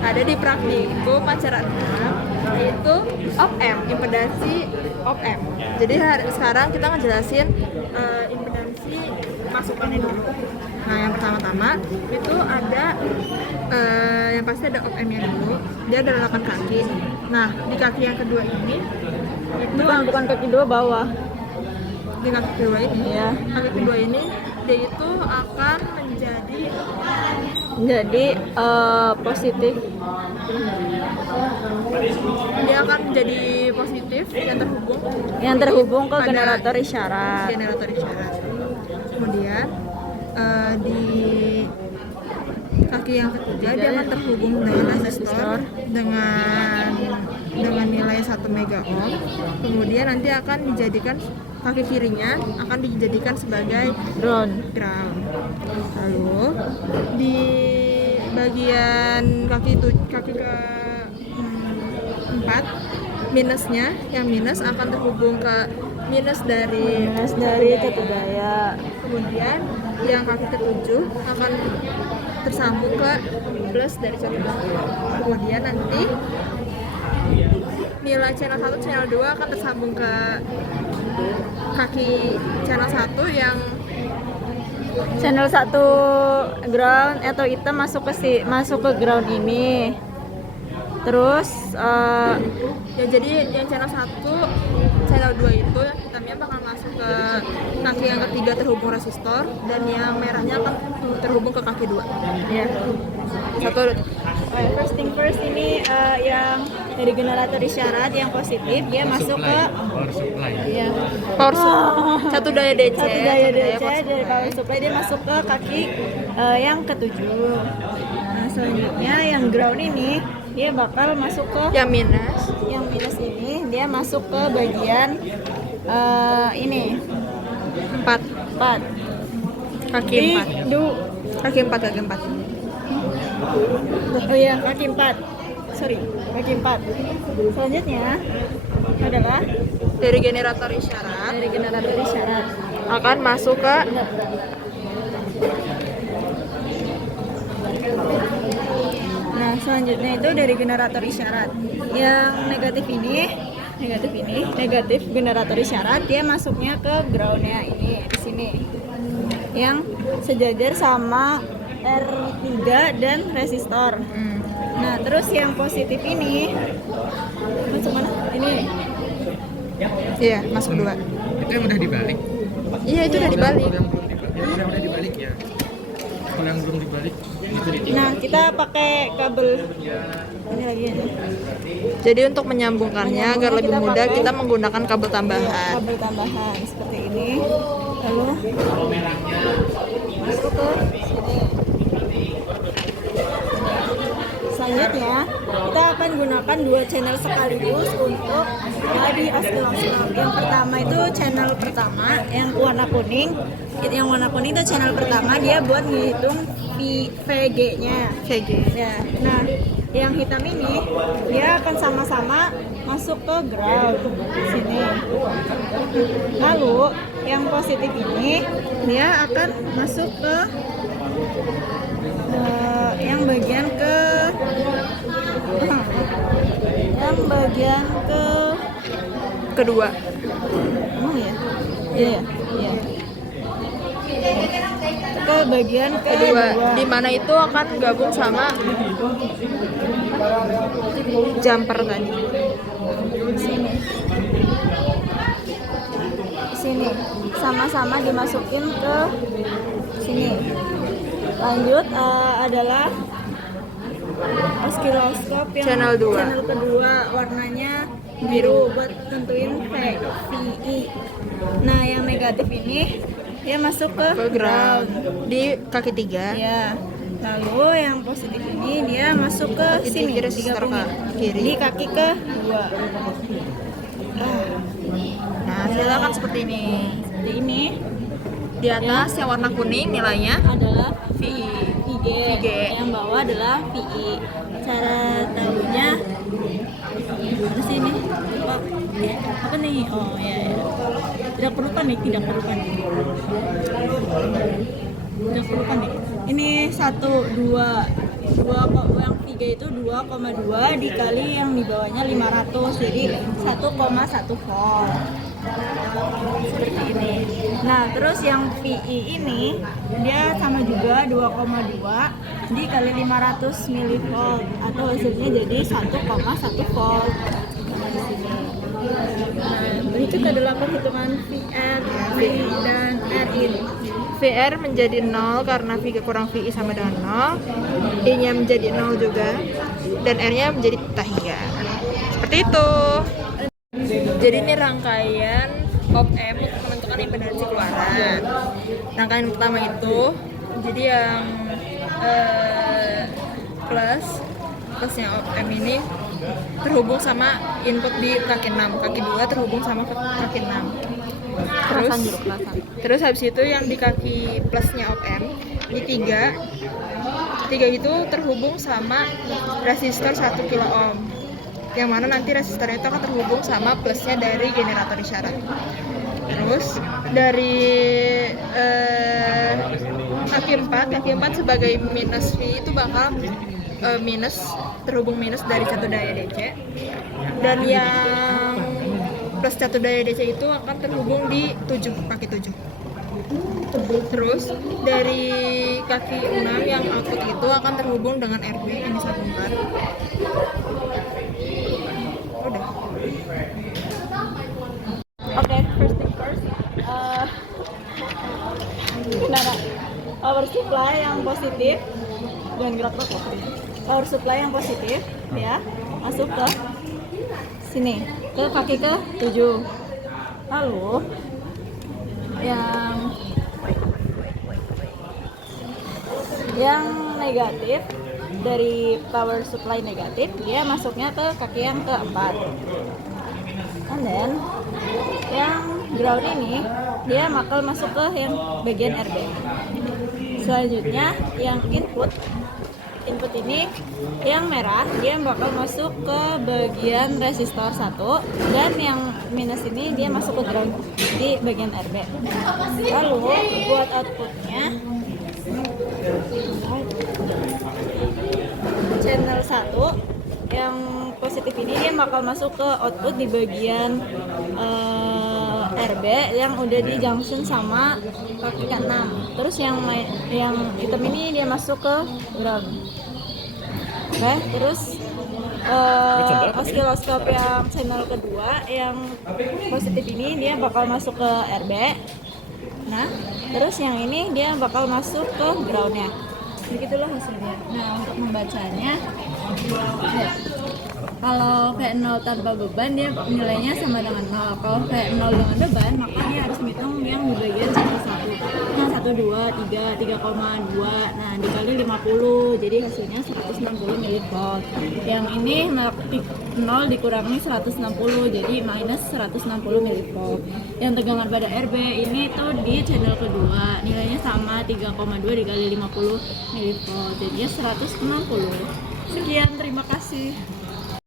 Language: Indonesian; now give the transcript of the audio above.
ada di praktikum acara 6 yaitu op-amp, impedansi op-amp. Jadi sekarang kita ngejelasin impedansi masukannya dulu. Nah, yang pertama-tama itu ada yang pasti ada op-ampnya dulu. Dia ada 8 kaki. Nah, di kaki yang kedua ini itu bukan kaki dua, bawah. Di kaki kedua ini, ya. Kaki kedua ini dia itu akan menjadi positif. Dia akan menjadi positif yang terhubung ke generator isyarat. Kemudian di kaki yang ketiga dia akan terhubung dengan resistor dengan nilai 1 mega ohm. Kemudian nanti akan dijadikan kaki kirinya akan dijadikan sebagai ground. Lalu di bagian kaki ke-4 minusnya, yang minus akan terhubung ke minus dari satu daya. Kemudian yang kaki ke-7 akan tersambung ke plus dari satu daya. Kemudian nanti nilai channel 1, channel 2 akan tersambung ke kaki channel 1 yang channel 1 ground atau hitam masuk ke ground ini. Terus ya, jadi yang channel 1, channel 2 itu yang hitamnya bakal masuk ke kaki yang ketiga terhubung resistor, dan yang merahnya akan terhubung ke kaki 2. Ya. First thing first, ini yang dari generator isyarat yang positif dia masuk ke power supply. Ya. Satu daya DC. Dari power supply dia masuk ke kaki yang ke-7. Nah, selanjutnya yang ground ini dia bakal masuk ke yang minus. Yang minus ini dia masuk ke bagian ini 4. Kaki 4. Kaki 4. Oh iya, kaki 4. Kaki 4. Selanjutnya adalah dari generator isyarat akan masuk ke Nah, selanjutnya itu dari generator isyarat. Yang negatif generator isyarat dia masuknya ke groundnya ini di sini. Yang sejajar sama R3 dan resistor. Nah, terus yang positif ini masuk mana? Ini. Iya, masuk 2. Itu yang udah dibalik. Iya, itu udah dibalik. Yang udah dibalik ya. Kalau yang belum dibalik itu ditimbang. Nah, kita pakai kabel ini lagi. Jadi untuk menyambungkannya agar lebih mudah kita menggunakan kabel tambahan. Kabel tambahan seperti ini. Lalu masuk ke sini. Selanjutnya kita akan gunakan 2 channel sekaligus untuk di oscilloscope. Yang pertama itu channel pertama yang warna kuning. Yang warna kuning itu channel pertama, dia buat menghitung VG-nya. Ya. Nah, yang hitam ini dia akan sama-sama masuk ke ground sini. Lalu yang positif ini dia akan masuk ke yang bagian kedua. Oh ya. Iya. Ke bagian kedua, di mana itu akan gabung sama jumper tadi. Sini sama-sama dimasukin ke sini. Lanjut adalah oscilloscope yang channel 2. Channel kedua warnanya biru buat tentuin VI. Nah, yang negatif ini dia masuk ke ground di kaki 3. Ya. Lalu yang positif ini dia masuk ke sini resistor kiri di kaki ke-2. Nah, silakan seperti ini. Seperti ini. Di atas yang warna kuning nilainya adalah VI. Yang bawah adalah VI. Cara tahunya di sini. Apa nih? Oh ya. Tidak perlu panik. Ini 1, 2, yang Viga itu 2,2 dikali yang di bawahnya 500, jadi 1,1 volt. Seperti ini. Nah, terus yang VI ini dia sama juga 2,2 dikali 500 milivolt atau hasilnya jadi 1,1 volt. Sama di sini. Nah, berikut adalah perhitungan VR, V, dan R ini. VR menjadi 0 karena V kurang VI sama dengan 0, I nya menjadi 0 juga, dan R nya menjadi 3. Seperti itu. Jadi ini rangkaian op-amp untuk menentukan impedansi keluaran. Rangkaian pertama itu, jadi yang plusnya op-amp ini terhubung sama input di kaki 6, kaki 2 terhubung sama kaki 6. Terus habis itu yang di kaki plusnya op-amp di 3 itu terhubung sama resistor 1 kilo ohm, yang mana nanti resistornya itu akan terhubung sama plusnya dari generator isyarat. Terus dari kaki 4 sebagai minus V itu bakal terhubung minus dari satu daya DC, dan yang plus satu daya DC itu akan terhubung di kaki 7. Terus dari kaki 6 yang output itu akan terhubung dengan RB yang disambungkan. Udah. Oke, first thing first. Power supply yang positif, jangan gerak-gerak. Power supply yang positif, ya, masuk ke sini, ke kaki ke 7. Lalu yang negatif dari power supply negatif, dia masuknya ke kaki yang keempat. And then yang ground ini dia bakal masuk ke yang bagian RB. Selanjutnya yang input ini yang merah dia bakal masuk ke bagian resistor 1, dan yang minus ini dia masuk ke ground di bagian RB. Lalu buat outputnya, channel 1 yang positif ini dia bakal masuk ke output di bagian RB yang udah di junction sama kaki ke-6. Terus yang hitam ini dia masuk ke ground. Oke, terus oscilloscope yang channel kedua yang positif ini dia bakal masuk ke RB. Nah, terus yang ini dia bakal masuk ke groundnya. Begitulah hasilnya. Nah, untuk membacanya, ya, kalau V0 tanpa beban dia nilainya sama dengan 0. Kalau V0 dengan beban, maka dia harus menghitung yang di bagian channel 1. Nah, 1, 2, 3, 3,2. Nah, dikali 50, jadi hasilnya 160 mV. Yang ini 0 dikurangi 160, jadi minus 160 mV. Yang tegangan pada RB ini tuh di channel kedua, nilainya sama 3,2 dikali 50 mV, jadinya 160. Sekian, terima kasih.